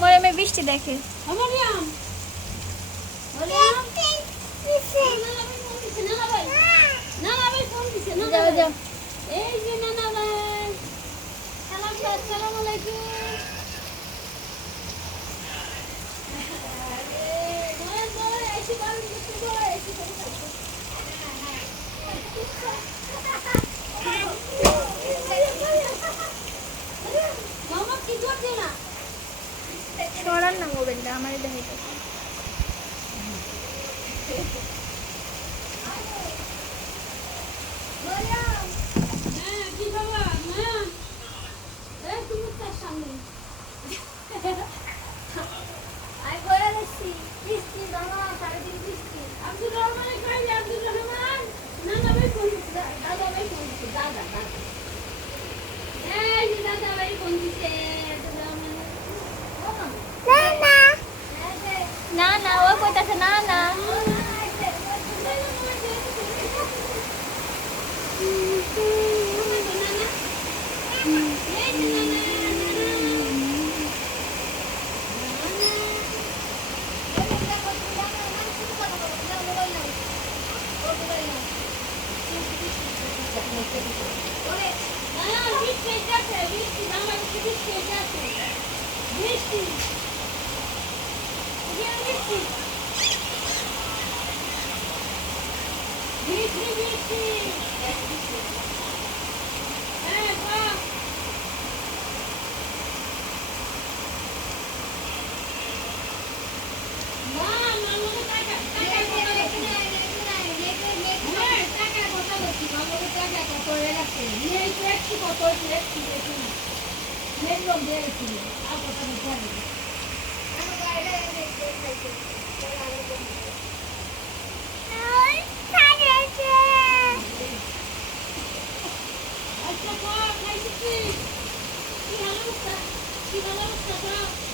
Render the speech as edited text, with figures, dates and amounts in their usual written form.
মরিয়মে বৃষ্টি দেখে। যাও যাও। এই যে নানা ভাই, আসসালামু আলাইকুম। সরান না মোবাইলটা, আমার দেখাইতে। না না, ও কইতাছে না না। কি ভালো অবস্থা, কি ভালো অবস্থা।